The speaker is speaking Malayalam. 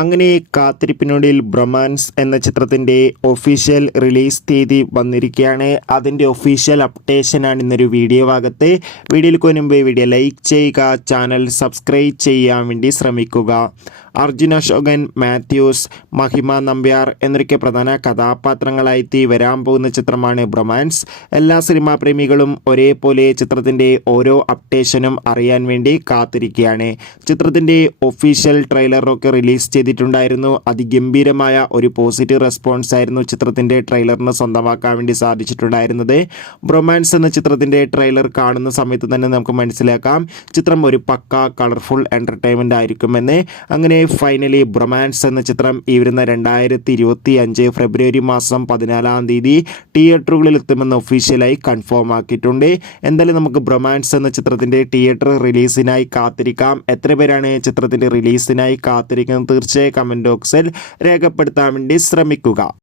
അങ്ങനെ കാത്തിരിപ്പിനൊടുവിൽ ബ്രൊമാൻസ് എന്ന ചിത്രത്തിൻ്റെ ഒഫീഷ്യൽ റിലീസ് തീയതി വന്നിരിക്കുകയാണ്. അതിൻ്റെ ഒഫീഷ്യൽ അപ്ഡേഷനാണ് ഇന്നൊരു വീഡിയോ ഭാഗത്ത്. വീഡിയോയിൽ മുൻപ് വീഡിയോ ലൈക്ക് ചെയ്യുക, ചാനൽ സബ്സ്ക്രൈബ് ചെയ്യാൻ വേണ്ടി ശ്രമിക്കുക. അർജുൻ അശോകൻ, മാത്യൂസ്, മഹിമ നമ്പ്യാർ എന്നൊക്കെ പ്രധാന കഥാപാത്രങ്ങളായി വരാൻ പോകുന്ന ചിത്രമാണ് ബ്രൊമാൻസ്. എല്ലാ സിനിമാ പ്രേമികളും ഒരേപോലെ ചിത്രത്തിൻ്റെ ഓരോ അപ്ഡേഷനും അറിയാൻ വേണ്ടി കാത്തിരിക്കുകയാണ്. ചിത്രത്തിൻ്റെ ഒഫീഷ്യൽ ട്രെയിലറൊക്കെ റിലീസ് ചെയ്തിട്ടുണ്ടായിരുന്നു. അതിഗംഭീരമായ ഒരു പോസിറ്റീവ് റെസ്പോൺസ് ആയിരുന്നു ചിത്രത്തിൻ്റെ ട്രെയിലറിന് സ്വന്തമാക്കാൻ വേണ്ടി സാധിച്ചിട്ടുണ്ടായിരുന്നത്. ബ്രൊമാൻസ് എന്ന ചിത്രത്തിൻ്റെ ട്രെയിലർ കാണുന്ന സമയത്ത് തന്നെ നമുക്ക് മനസ്സിലാക്കാം ചിത്രം ഒരു പക്ക കളർഫുൾ എൻ്റർടൈൻമെൻ്റ് ആയിരിക്കുമെന്ന്. അങ്ങനെ ഫൈനലി ബ്രൊമാൻസ് എന്ന ചിത്രം ഈ വരുന്ന 2025 ഫെബ്രുവരി മാസം 14-ാം തീയതി തിയേറ്ററുകളിൽ എത്തുമെന്ന് ഒഫീഷ്യലായി കൺഫേം ആക്കിയിട്ടുണ്ട്. എന്തായാലും നമുക്ക് ബ്രൊമാൻസ് എന്ന ചിത്രത്തിൻ്റെ തിയേറ്റർ റിലീസിനായി കാത്തിരിക്കാം. എത്ര പേരാണ് ചിത്രത്തിൻ്റെ റിലീസിനായി കാത്തിരിക്കുന്നത് തീർച്ചയായും കമൻറ്റ് ബോക്സിൽ രേഖപ്പെടുത്താൻ വേണ്ടി ശ്രമിക്കുക.